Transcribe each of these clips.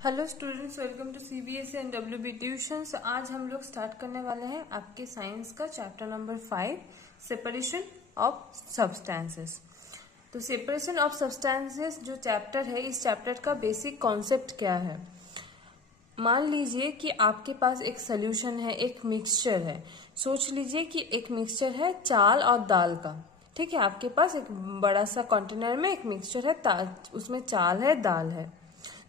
Hello students, welcome to CBSE and WB tuitions. आज हम लोग स्टार्ट करने वाले हैं आपके साइंस का chapter number 5, separation of substances. तो सेपरेशन ऑफ सब्सटेंसेस जो चैप्टर है, इस चैप्टर का बेसिक कॉन्सेप्ट क्या है। मान लीजिए कि आपके पास एक सोल्यूशन है, एक मिक्सचर है। सोच लीजिए कि एक मिक्सचर है चाल और दाल का। ठीक है, आपके पास एक बड़ा सा कंटेनर में एक मिक्सचर है, उसमें चाल है, दाल है।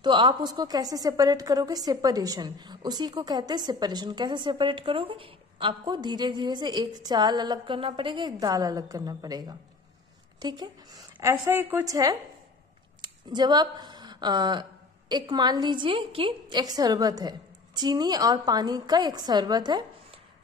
तो आप उसको कैसे सेपरेट करोगे? सेपरेशन, उसी को कहते हैं सेपरेशन। कैसे सेपरेट करोगे? आपको धीरे धीरे से एक चाल अलग करना पड़ेगा, एक दाल अलग करना पड़ेगा। ठीक है, ऐसा ही कुछ है। जब आप एक मान लीजिए कि एक शरबत है, चीनी और पानी का एक शरबत है।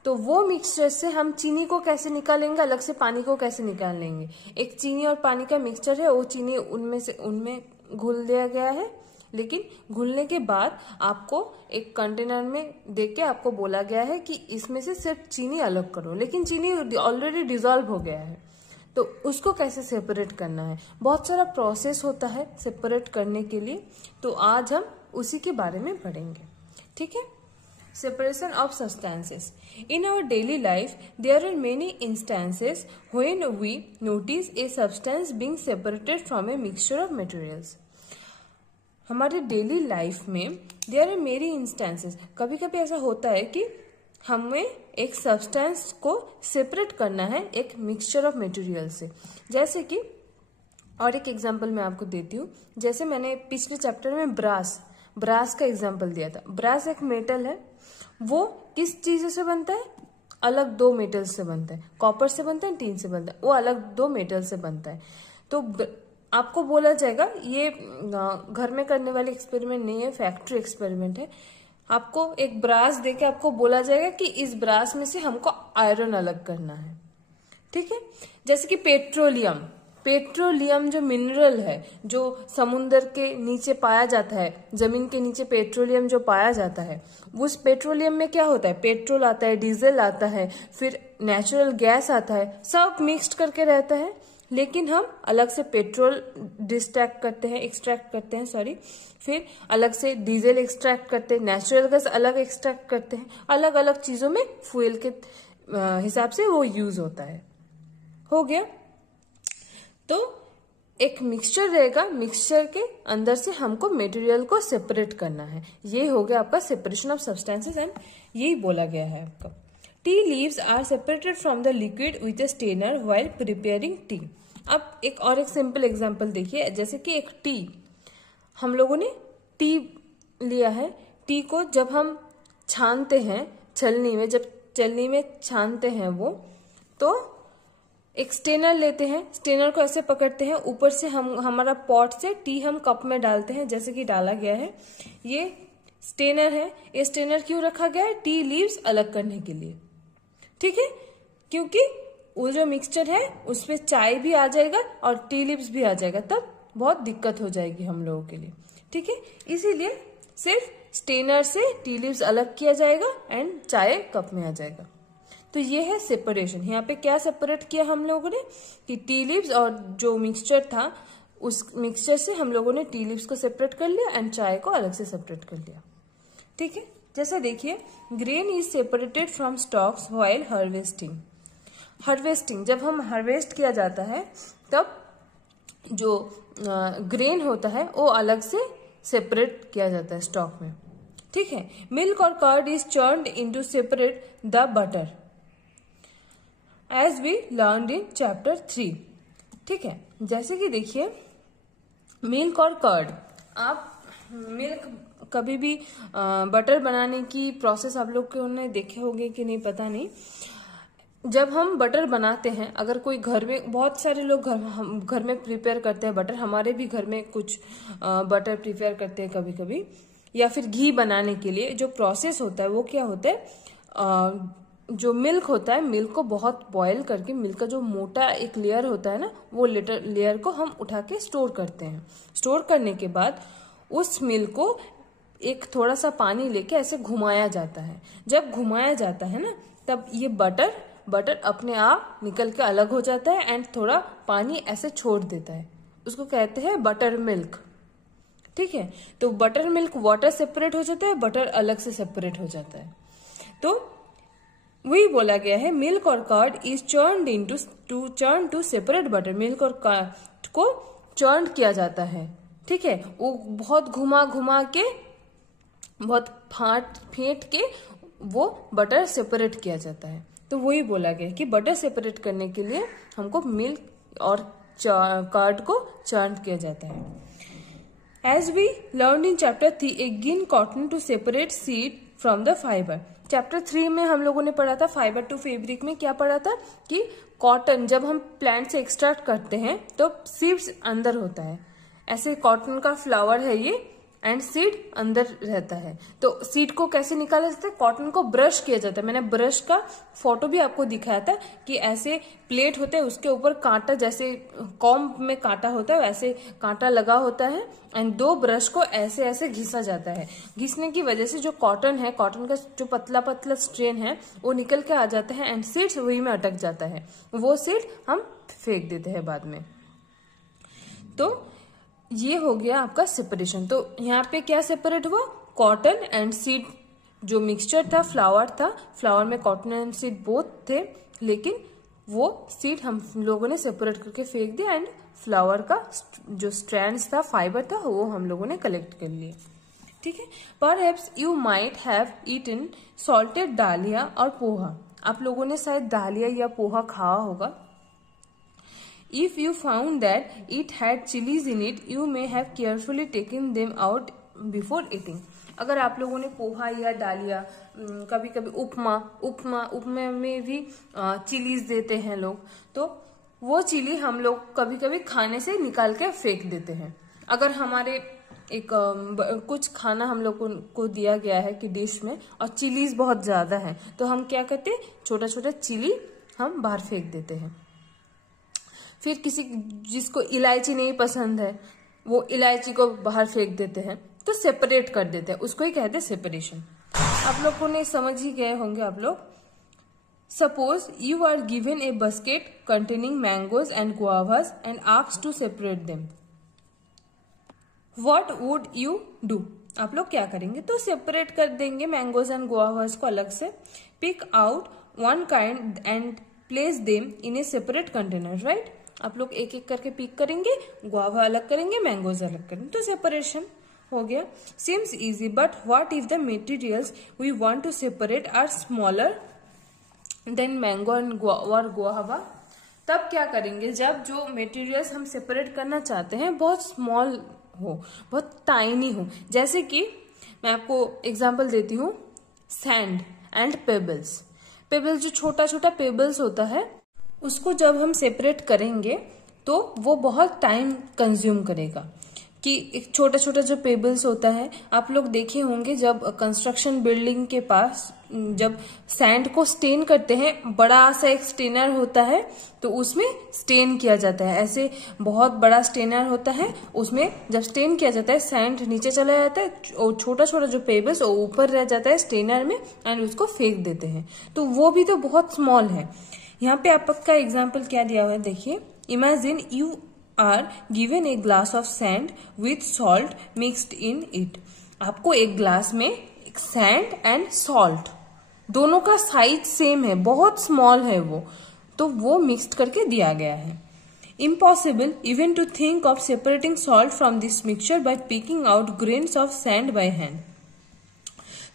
तो वो मिक्सचर से हम चीनी को कैसे निकालेंगे, अलग से पानी को कैसे निकाल लेंगे। एक चीनी और पानी का मिक्सचर है, वो चीनी उनमें घुल दिया गया है, लेकिन घुलने के बाद आपको एक कंटेनर में देके आपको बोला गया है कि इसमें से सिर्फ चीनी अलग करो, लेकिन चीनी ऑलरेडी डिसॉल्व हो गया है। तो उसको कैसे सेपरेट करना है, बहुत सारा प्रोसेस होता है सेपरेट करने के लिए। तो आज हम उसी के बारे में पढ़ेंगे। ठीक है, separation of substances. In our daily life, there are many instances when we notice a substance being separated from a mixture of materials. हमारे डेली लाइफ में देयर आर मेनी इंस्टेंसेस, कभी कभी ऐसा होता है कि हमें एक सब्सटेंस को सेपरेट करना है एक मिक्सचर ऑफ मटेरियल से। जैसे कि और एक एग्जांपल मैं आपको देती हूँ। जैसे मैंने पिछले चैप्टर में ब्रास का एग्जांपल दिया था। ब्रास एक मेटल है, वो किस चीजों से बनता है? अलग दो मेटल से बनता है। कॉपर से बनता है, टीन से बनता है, वो अलग दो मेटल से बनता है। तो आपको बोला जाएगा, ये घर में करने वाले एक्सपेरिमेंट नहीं है, फैक्ट्री एक्सपेरिमेंट है। आपको एक ब्रास देके आपको बोला जाएगा कि इस ब्रास में से हमको आयरन अलग करना है। ठीक है, जैसे कि पेट्रोलियम जो मिनरल है, जो समुद्र के नीचे पाया जाता है, जमीन के नीचे पेट्रोलियम जो पाया जाता है, उस पेट्रोलियम में क्या होता है? पेट्रोल आता है, डीजल आता है, फिर नेचुरल गैस आता है, सब मिक्स्ड करके रहता है। लेकिन हम अलग से पेट्रोल एक्सट्रैक्ट करते हैं, फिर अलग से डीजल एक्सट्रैक्ट करते हैं, नेचुरल गैस अलग एक्सट्रैक्ट करते हैं। अलग अलग चीजों में फ्यूल के हिसाब से वो यूज होता है। हो गया। तो एक मिक्सचर रहेगा, मिक्सचर के अंदर से हमको मटेरियल को सेपरेट करना है। ये हो गया आपका सेपरेशन ऑफ सब्सटेंसेस, एंड यही बोला गया है आपका। Tea leaves are separated from the liquid with a strainer while preparing tea. अब एक और एक सिंपल एग्जांपल देखिए। जैसे कि एक टी, हम लोगों ने टी लिया है। टी को जब हम छानते हैं जब चलनी में छानते हैं वो, तो एक स्टेनर लेते हैं, स्टेनर को ऐसे पकड़ते हैं, ऊपर से हमारा पॉट से टी हम कप में डालते हैं, जैसे कि डाला गया है। ये स्टेनर है। ये स्टेनर क्यों रखा गया है? टी लीव्स अलग करने के लिए। ठीक है, क्योंकि वो जो मिक्सचर है उसमें चाय भी आ जाएगा और टी लीव्स भी आ जाएगा, तब बहुत दिक्कत हो जाएगी हम लोगों के लिए। ठीक है, इसीलिए सिर्फ स्टेनर से टी लीव्स अलग किया जाएगा एंड चाय कप में आ जाएगा। तो ये है सेपरेशन। यहाँ पे क्या सेपरेट किया हम लोगों ने कि टी लीव्स, और जो मिक्सचर था उस मिक्सचर से हम लोगों ने टी लीव्स को सेपरेट कर लिया एंड चाय को अलग से सेपरेट कर लिया। ठीक है, जैसे देखिए, grain is separated from stocks while harvesting, जब हम हार्वेस्ट किया जाता है तब जो ग्रेन होता है वो अलग से सेपरेट किया जाता है स्टॉक में। ठीक है, मिल्क और curd is churned into separate the butter as we learned in chapter 3। ठीक है, जैसे कि देखिए, मिल्क और कर्ड, आप मिल्क कभी भी बटर बनाने की प्रोसेस आप लोग के उन्होंने देखे होंगे कि नहीं पता नहीं। जब हम बटर बनाते हैं, अगर कोई घर में, बहुत सारे लोग घर में प्रिपेयर करते हैं बटर, हमारे भी घर में कुछ बटर प्रिपेयर करते हैं कभी कभी, या फिर घी बनाने के लिए जो प्रोसेस होता है वो क्या होता है, जो मिल्क होता है, मिल्क को बहुत बॉयल करके मिल्क का जो मोटा एक लेयर होता है ना, वो लेयर को हम उठा के स्टोर करते हैं। स्टोर करने के बाद उस मिल्क को एक थोड़ा सा पानी लेके ऐसे घुमाया जाता है। जब घुमाया जाता है ना, तब ये बटर अपने आप निकल के अलग हो जाता है एंड थोड़ा पानी ऐसे छोड़ देता है, उसको कहते हैं बटर मिल्क। ठीक है। तो बटर मिल्क वाटर सेपरेट हो जाता है, बटर अलग से सेपरेट हो जाता है। तो वही बोला गया है मिल्क और curd is churned into to separate butter. Milk और कर्ड को चर्न किया जाता है, ठीक है। वो बहुत घुमा घुमा के, बहुत फेंट के वो बटर सेपरेट किया जाता है। तो वही बोला गया कि बटर सेपरेट करने के लिए हमको मिल्क और कर्ड को चर्न किया जाता है। As we learn in chapter 3 a gin cotton to separate seed from the fibre. Chapter 3 में हम लोगों ने पढ़ा था फाइबर टू फैब्रिक में क्या पढ़ा था कि कॉटन जब हम प्लांट से एक्सट्रैक्ट करते हैं तो सीड्स अंदर होता है। ऐसे कॉटन का फ्लावर है ये एंड सीड अंदर रहता है। तो सीड को कैसे निकाला जाता है, कॉटन को ब्रश किया जाता है। मैंने ब्रश का फोटो भी आपको दिखाया था कि ऐसे प्लेट होते हैं, उसके ऊपर कांटा, जैसे कॉम्ब में कांटा होता है वैसे कांटा लगा होता है एंड दो ब्रश को ऐसे ऐसे घिसा जाता है। घिसने की वजह से जो कॉटन है, कॉटन का जो पतला पतला स्ट्रेन है वो निकल के आ जाता है एंड सीड्स वही में अटक जाता है। वो सीड हम फेंक देते हैं बाद में। तो ये हो गया आपका सेपरेशन। तो यहाँ पे क्या सेपरेट हुआ, कॉटन एंड सीड जो मिक्सचर था, फ्लावर था, फ्लावर में कॉटन एंड सीड बोथ थे, लेकिन वो सीड हम लोगों ने सेपरेट करके फेंक दिया एंड फ्लावर का जो स्ट्रैंड्स था, फाइबर था, वो हम लोगों ने कलेक्ट कर लिए, ठीक है। Perhaps you might have eaten salted daliya और पोहा। आप लोगों ने शायद दालिया या पोहा खाया होगा। If you found that it had chilies in it, you may have carefully taken them out before eating. अगर आप लोगों ने पोहा या दालिया, कभी कभी उपमा में भी चिलीज देते हैं लोग, तो वो चिली हम लोग कभी कभी खाने से निकाल के फेंक देते हैं। अगर हमारे कुछ खाना हम लोग को दिया गया है कि डिश में और चिलीज बहुत ज्यादा है, तो हम क्या करते हैं, छोटा छोटा चिली हम बाहर फेंक देते हैं। फिर किसी जिसको इलायची नहीं पसंद है वो इलायची को बाहर फेंक देते हैं, तो सेपरेट कर देते हैं, उसको ही कहते हैं सेपरेशन। आप लोगों ने समझ ही गए होंगे आप लोग। Suppose you are given a basket containing mangoes and guavas and asked to separate them, what would you do. आप लोग क्या करेंगे, तो सेपरेट कर देंगे मैंगोज एंड गुआवास को अलग से। Pick out one kind and place them in a separate container, right. आप लोग एक एक करके पिक करेंगे, गुआवा अलग करेंगे, मैंगोज अलग करेंगे, तो सेपरेशन हो गया। Seems easy, but what if the materials we want to separate are smaller than mango and guava. तब क्या करेंगे, जब जो मटेरियल्स हम सेपरेट करना चाहते हैं बहुत स्मॉल हो, बहुत टाइनी हो। जैसे कि मैं आपको एग्जांपल देती हूँ, सैंड एंड पेबल्स। पेबल्स जो छोटा छोटा पेबल्स होता है, उसको जब हम सेपरेट करेंगे तो वो बहुत टाइम कंज्यूम करेगा। कि एक छोटा छोटा जो पेबल्स होता है, आप लोग देखे होंगे जब कंस्ट्रक्शन बिल्डिंग के पास जब सैंड को स्टेन करते हैं, बड़ा सा एक स्टेनर होता है, तो उसमें स्टेन किया जाता है। ऐसे बहुत बड़ा स्टेनर होता है, उसमें जब स्टेन किया जाता है सैंड नीचे चला जाता है और छोटा छोटा जो पेबल्स वो ऊपर रह जाता है स्टेनर में एंड उसको फेंक देते हैं। तो वो भी तो बहुत स्मॉल है। यहाँ पे आपका एग्जाम्पल क्या दिया हुआ है, देखिए। Imagine you are given a glass of sand with salt mixed in it. आपको एक ग्लास में सैंड एंड सॉल्ट दोनों का साइज सेम है, बहुत स्मॉल है वो, तो वो मिक्सड करके दिया गया है। Impossible even to think of separating salt from this mixture by picking out grains of sand by hand.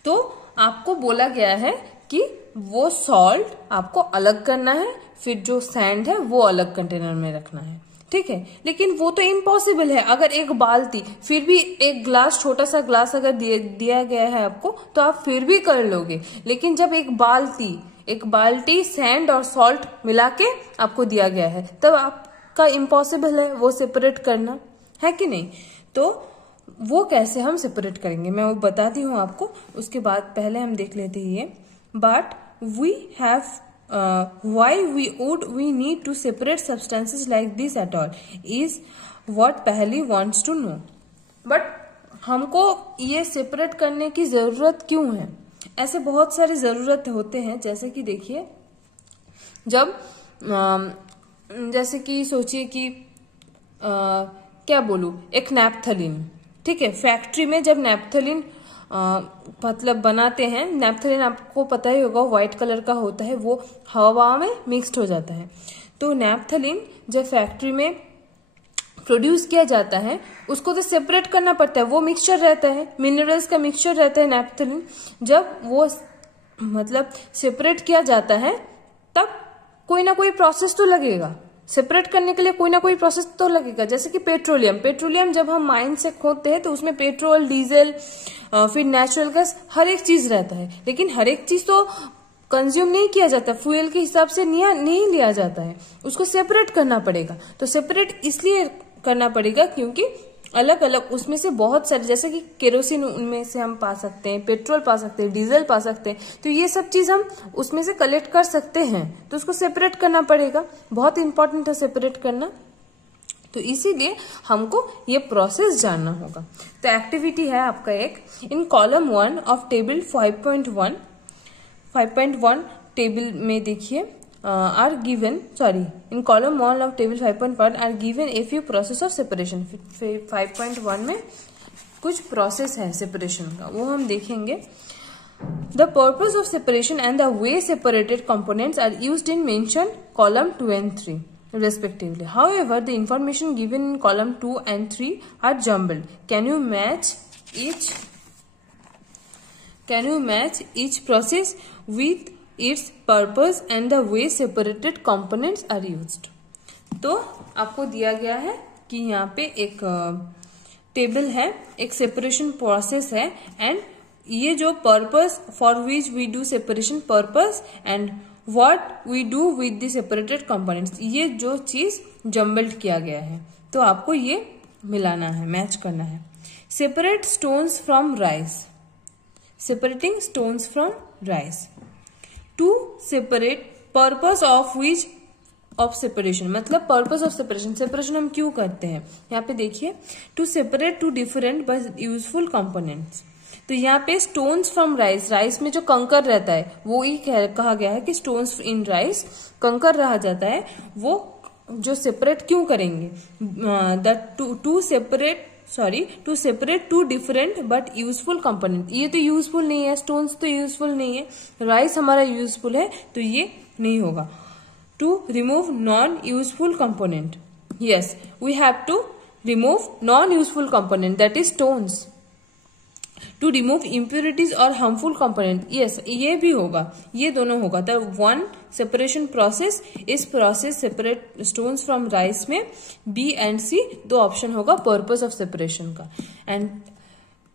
तो आपको बोला गया है कि वो सॉल्ट आपको अलग करना है, फिर जो सैंड है वो अलग कंटेनर में रखना है, ठीक है। लेकिन वो तो इम्पॉसिबल है। अगर एक बाल्टी, फिर भी एक ग्लास, छोटा सा ग्लास अगर दिया गया है आपको, तो आप फिर भी कर लोगे। लेकिन जब एक बाल्टी सैंड और सॉल्ट मिला के आपको दिया गया है, तब आपका इम्पॉसिबल है वो सेपरेट करना, है कि नहीं। तो वो कैसे हम सेपरेट करेंगे मैं वो बताती हूँ आपको। उसके बाद पहले हम देख लेते हैं ये, but we have why we need to separate substances like this at all is what पहली wants to know। बट हमको ये सेपरेट करने की जरूरत क्यों है? ऐसे बहुत सारी जरूरत होते हैं। जैसे कि देखिए, जब जैसे कि सोचिए कि क्या बोलूं, एक नैप्थलीन, ठीक है। फैक्ट्री में जब नैप्थलीन मतलब बनाते हैं, नैप्थलीन आपको पता ही होगा व्हाइट कलर का होता है, वो हवा में मिक्स्ड हो जाता है। तो नैप्थलीन जब फैक्ट्री में प्रोड्यूस किया जाता है उसको तो सेपरेट करना पड़ता है, वो मिक्सचर रहता है, मिनरल्स का मिक्सचर रहता है नैप्थलीन। जब वो मतलब सेपरेट किया जाता है तब कोई ना कोई प्रोसेस तो लगेगा, सेपरेट करने के लिए कोई ना कोई प्रोसेस तो लगेगा। जैसे कि पेट्रोलियम जब हम माइन से खोदते हैं तो उसमें पेट्रोल, डीजल, फिर नेचुरल गैस, हर एक चीज रहता है, लेकिन हर एक चीज तो कंज्यूम नहीं किया जाता, फ्यूल के हिसाब से नहीं लिया जाता है, उसको सेपरेट करना पड़ेगा। तो सेपरेट इसलिए करना पड़ेगा क्योंकि अलग अलग उसमें से बहुत सारे, जैसे कि केरोसिन उनमें से हम पा सकते हैं, पेट्रोल पा सकते हैं, डीजल पा सकते हैं, तो ये सब चीज हम उसमें से कलेक्ट कर सकते हैं, तो उसको सेपरेट करना पड़ेगा। बहुत इंपॉर्टेंट है सेपरेट करना, तो इसीलिए हमको ये प्रोसेस जानना होगा। तो एक्टिविटी है आपका एक, इन कॉलम 1 ऑफ टेबल 5.1 टेबल में देखिए are given, in column 1 of table 5.1 are given a few process of separation। 5.1 में कुछ प्रोसेस है सेपरेशन का, वो हम देखेंगे। The purpose of separation and the way separated components are used in mentioned column 2 and 3 respectively. However, the information given in column 2 and 3 are jumbled. Can you match each process with its purpose and the way separated components are used? तो आपको दिया गया है कि यहाँ पे एक table है, एक सेपरेशन प्रोसेस है, एंड ये जो purpose for which we do separation, purpose and what we do with the separated components, ये जो चीज जम्बल्ड किया गया है, तो आपको ये मिलाना है, मैच करना है। Separate stones from rice, separating stones from rice. To separate, purpose of which of separation, मतलब पर्पस ऑफ सेपरेशन, सेपरेशन हम क्यों करते हैं, यहाँ पे देखिए, to separate two different but useful components. तो यहाँ पे स्टोन्स फ्रॉम राइस, राइस में जो कंकर रहता है वो ही कहा गया है कि स्टोन्स इन राइस, कंकर रहा जाता है, वो जो सेपरेट क्यों करेंगे, to separate two different but useful component. ये तो यूजफुल नहीं है, स्टोन्स तो यूजफुल नहीं है, राइस हमारा यूजफुल है, तो ये नहीं होगा। To remove non useful component, yes we have to remove non useful component, that is stones. To remove impurities और हार्मफुल कंपोनेंट, यस ये भी होगा, ये दोनों होगा। द वन सेपरेशन प्रोसेस, इस process separate stones from rice में B and C दो ऑप्शन होगा पर्पस ऑफ सेपरेशन का। एंड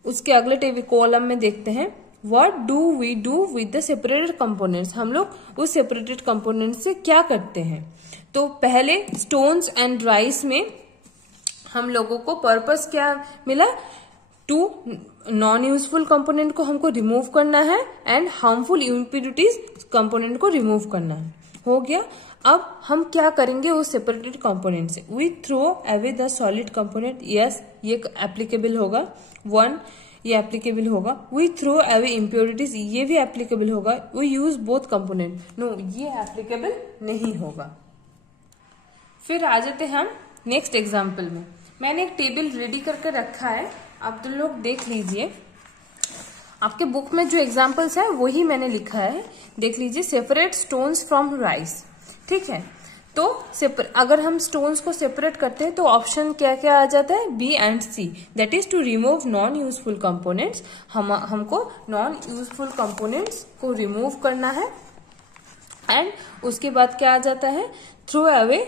उसके अगले टेबल कॉलम में देखते हैं, what do we do with the separated components, हम लोग उस सेपरेटेड कंपोनेंट से क्या करते हैं। तो पहले स्टोन्स एंड राइस में हम लोगों को पर्पस क्या मिला, टू नॉन यूजफुल कंपोनेंट को हमको रिमूव करना है एंड हार्मफुल इम्प्योरिटीज कंपोनेंट को रिमूव करना है, हो गया। अब हम क्या करेंगे उस सेपरेटेड कंपोनेंट से, we throw away the solid component, yes ये एप्लीकेबल होगा, वन ये एप्लीकेबल होगा। वी थ्रो अवे इम्प्योरिटीज, ये भी एप्लीकेबल होगा। We use both component, no ये एप्लीकेबल नहीं होगा। फिर आ जाते हैं हम नेक्स्ट एग्जाम्पल में। मैंने एक टेबल रेडी करके रखा है, आप तो लोग देख लीजिए, आपके बुक में जो एग्जाम्पल्स है वही मैंने लिखा है, देख लीजिए। सेपरेट स्टोन्स फ्रॉम राइस, ठीक है। तो अगर हम स्टोन्स को सेपरेट करते हैं तो ऑप्शन क्या क्या आ जाता है, B and C, that is to remove non useful components, हमको नॉन यूजफुल कंपोनेंट्स को रिमूव करना है। एंड उसके बाद क्या आ जाता है, throw away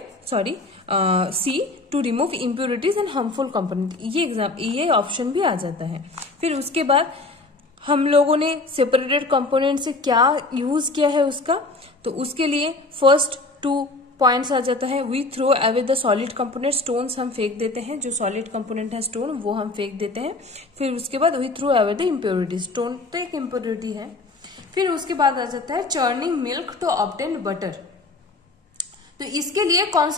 C to remove impurities and harmful component, ये ऑप्शन भी आ जाता है। फिर उसके बाद हम लोगों ने सेपरेटेड कंपोनेंट से क्या यूज किया है उसका, तो उसके लिए फर्स्ट 2 पॉइंट्स आ जाता है, we throw away the solid component, stones हम फेंक देते हैं, जो सॉलिड कंपोनेंट है स्टोन वो हम फेंक देते हैं। फिर उसके बाद we throw away the impurities, stone तो एक इम्प्योरिटी है। फिर उसके बाद आ जाता है churning milk to obtain butter, तो इसके लिए कौन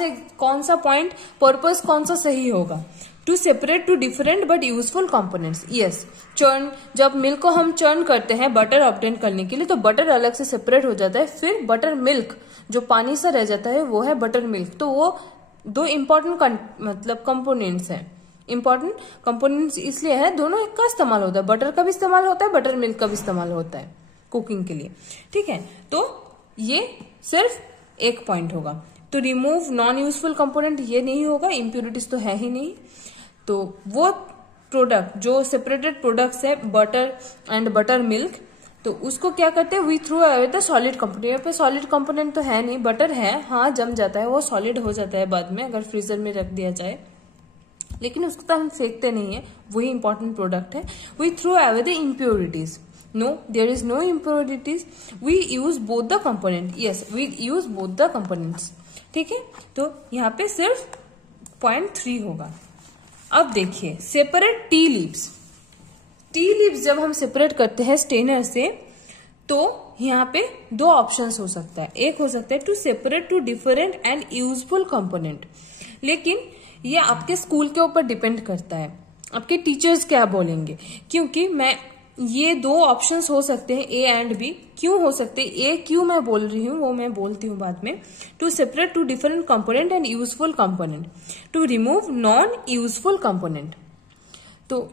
सा पॉइंट, पर्पस कौन सा सही होगा, to separate two different but useful components, yes. Churn, जब मिल्क को हम चर्न करते हैं बटर ऑब्टेन करने के लिए, तो बटर अलग से सेपरेट हो जाता है, फिर बटर मिल्क जो पानी सा रह जाता है वो है बटर मिल्क, तो वो दो इंपॉर्टेंट मतलब कंपोनेंट्स हैं, इंपॉर्टेंट कंपोनेंट्स इसलिए है, दोनों का इस्तेमाल होता है, बटर का भी इस्तेमाल होता है, बटर मिल्क का भी इस्तेमाल होता है कुकिंग के लिए। ठीक है, तो ये सिर्फ एक पॉइंट होगा। तो रिमूव नॉन यूजफुल कंपोनेंट ये नहीं होगा, इम्प्योरिटीज तो है ही नहीं। तो वो प्रोडक्ट जो सेपरेटेड प्रोडक्ट्स है बटर एंड बटर मिल्क, तो उसको क्या करते हैं, we throw away the solid component. यहाँ पे सॉलिड कंपोनेंट तो है नहीं, बटर है, हाँ जम जाता है, वो सॉलिड हो जाता है बाद में अगर फ्रीजर में रख दिया जाए, लेकिन उसको तो हम फेंकते नहीं है, वही इंपॉर्टेंट प्रोडक्ट है। We throw away the impurities, no there is no impurities, we use both the component, yes we use both the components। ठीक है, तो यहाँ पे सिर्फ पॉइंट 3 होगा। अब देखिए separate tea leaves, tea leaves जब हम सेपरेट करते हैं स्टेनर से, तो यहाँ पे दो ऑप्शंस हो सकता है, एक हो सकता है to separate two different and useful component, लेकिन ये आपके स्कूल के ऊपर डिपेंड करता है, आपके टीचर्स क्या बोलेंगे, क्योंकि मैं ये दो ऑप्शंस हो सकते हैं ए एंड बी। क्यों हो सकते हैं, ए क्यों मैं बोल रही हूँ वो मैं बोलती हूँ बाद में। To separate two different component and useful component, to remove non useful component, तो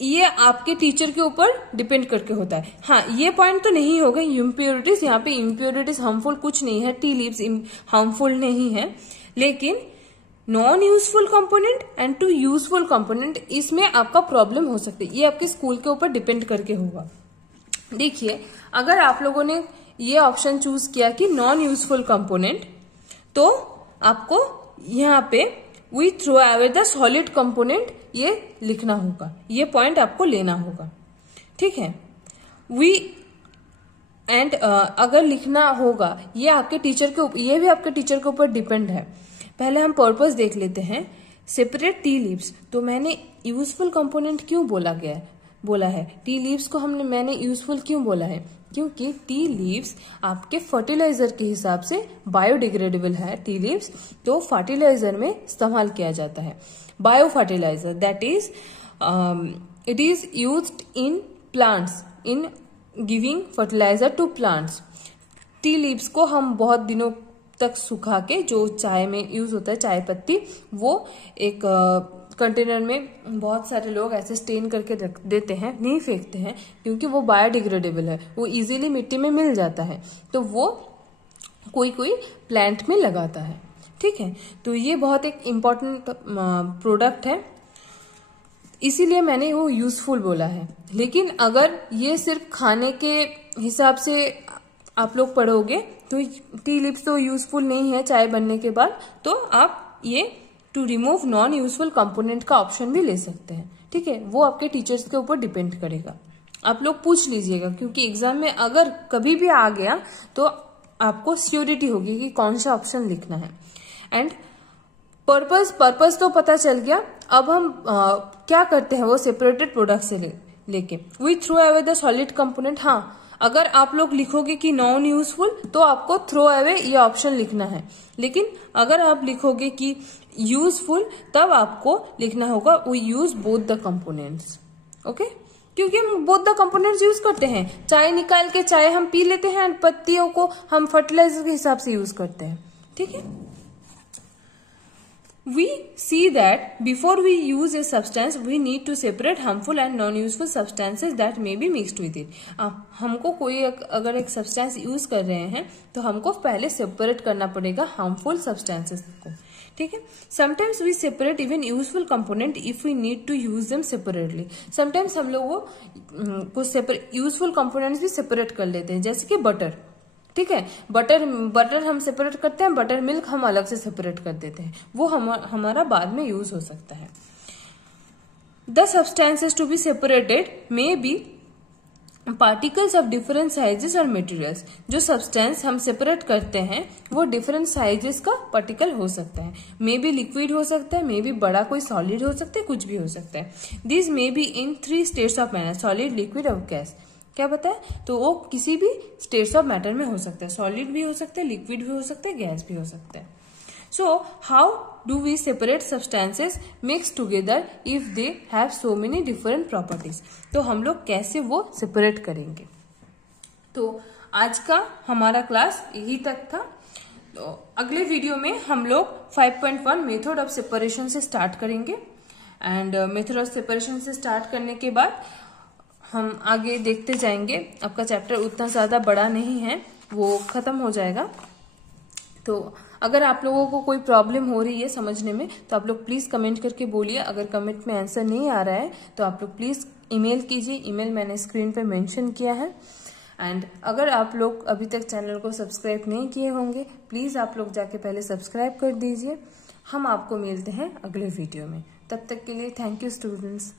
ये आपके टीचर के ऊपर डिपेंड करके होता है। हाँ ये पॉइंट तो नहीं होगा इम्प्योरिटीज, यहाँ पे इम्प्योरिटीज हार्मफुल कुछ नहीं है, टी लीव्स हार्मफुल नहीं है, लेकिन non useful component and two useful component इसमें आपका प्रॉब्लम हो सकती है, ये आपके स्कूल के ऊपर डिपेंड करके होगा। देखिए अगर आप लोगों ने ये ऑप्शन चूज किया कि नॉन यूजफुल कंपोनेंट, तो आपको यहाँ पे we throw away the solid component ये लिखना होगा, ये पॉइंट आपको लेना होगा। ठीक है, वी एंड अगर लिखना होगा, ये आपके टीचर के ऊपर, ये भी आपके टीचर के ऊपर डिपेंड है। पहले हम पर्पस देख लेते हैं। सेपरेट टी लीव्स, तो मैंने यूजफुल कंपोनेंट क्यों बोला है टी लीव्स को मैंने यूजफुल क्यों बोला है, क्योंकि टी लीव्स आपके फर्टिलाइजर के हिसाब से बायोडिग्रेडेबल है टी लीव्स, तो फर्टिलाइजर में इस्तेमाल किया जाता है। Bio fertilizer that is it is used in plants in giving fertilizer to plants. Tea leaves को हम बहुत दिनों तक सुखा के, जो चाय में यूज होता है चाय पत्ती, वो एक कंटेनर में बहुत सारे लोग ऐसे स्टेन करके रख देते हैं, नहीं फेंकते हैं, क्योंकि वो बायोडिग्रेडेबल है, वो इजीली मिट्टी में मिल जाता है, तो वो कोई प्लांट में लगाता है। ठीक है, तो ये बहुत एक इम्पॉर्टेंट प्रोडक्ट है, इसीलिए मैंने वो यूजफुल बोला है। लेकिन अगर ये सिर्फ खाने के हिसाब से आप लोग पढ़ोगे तो टी लीव्स तो यूजफुल नहीं है चाय बनने के बाद, तो आप ये to remove non useful component का ऑप्शन भी ले सकते हैं। ठीक है, वो आपके टीचर्स के ऊपर डिपेंड करेगा, आप लोग पूछ लीजिएगा, क्योंकि एग्जाम में अगर कभी भी आ गया तो आपको श्योरिटी होगी कि कौन सा ऑप्शन लिखना है। एंड पर्पस तो पता चल गया। अब हम क्या करते हैं, वो सेपरेटेड प्रोडक्ट से लेके we throw away the solid component. हाँ, अगर आप लोग लिखोगे कि नॉन यूजफुल, तो आपको थ्रो अवे ये ऑप्शन लिखना है, लेकिन अगर आप लिखोगे कि यूजफुल, तब आपको लिखना होगा we use both the components. Okay, क्योंकि हम बोथ द कंपोनेंट्स यूज करते हैं, चाय निकाल के चाय हम पी लेते हैं, पत्तियों को हम फर्टिलाइजर के हिसाब से यूज करते हैं। ठीक है, we see that before we use a substance we need to separate harmful and non-useful substances that may be mixed with it। हमको कोई अगर एक सब्सटेंस यूज कर रहे हैं तो हमको पहले सेपरेट करना पड़ेगा हार्मफुल सब्सटेंसेस को। ठीक है, sometimes we separate even useful component if we need to use them separately. Sometimes हम लोगों को यूजफुल कंपोनेंट्स भी सेपरेट कर लेते हैं, जैसे कि बटर। ठीक है, बटर हम सेपरेट करते हैं, बटर मिल्क हम अलग से सेपरेट कर देते हैं, वो हमारा बाद में यूज हो सकता है। The substances to be separated may be particles of different sizes और मटेरियल्स। जो सब्सटेंस हम सेपरेट करते हैं वो डिफरेंट साइजेस का पार्टिकल हो सकता है, मे बी लिक्विड हो सकता है, मे बी बड़ा कोई सॉलिड हो सकता है, कुछ भी हो सकता है। This may be in 3 states of matter, solid, liquid और गैस। क्या बताए, तो वो किसी भी स्टेट्स ऑफ मैटर में हो सकता है, सॉलिड भी हो सकता है, लिक्विड भी हो सकता है, गैस भी हो सकता है। So how do we separate substances mix together if they have so many different properties. तो हम लोग कैसे वो सेपरेट करेंगे। तो आज का हमारा क्लास यही तक था। तो अगले वीडियो में हम लोग 5.1 मेथड ऑफ सेपरेशन से स्टार्ट करेंगे। एंड मेथड ऑफ सेपरेशन से स्टार्ट करने के बाद हम आगे देखते जाएंगे। आपका चैप्टर उतना ज्यादा बड़ा नहीं है, वो खत्म हो जाएगा। तो अगर आप लोगों को कोई प्रॉब्लम हो रही है समझने में तो आप लोग प्लीज कमेंट करके बोलिए। अगर कमेंट में आंसर नहीं आ रहा है तो आप लोग प्लीज ईमेल कीजिए, ईमेल मैंने स्क्रीन पे मेंशन किया है। एंड अगर आप लोग अभी तक चैनल को सब्सक्राइब नहीं किए होंगे, प्लीज आप लोग जाके पहले सब्सक्राइब कर दीजिए। हम आपको मिलते हैं अगले वीडियो में, तब तक के लिए थैंक यू स्टूडेंट्स।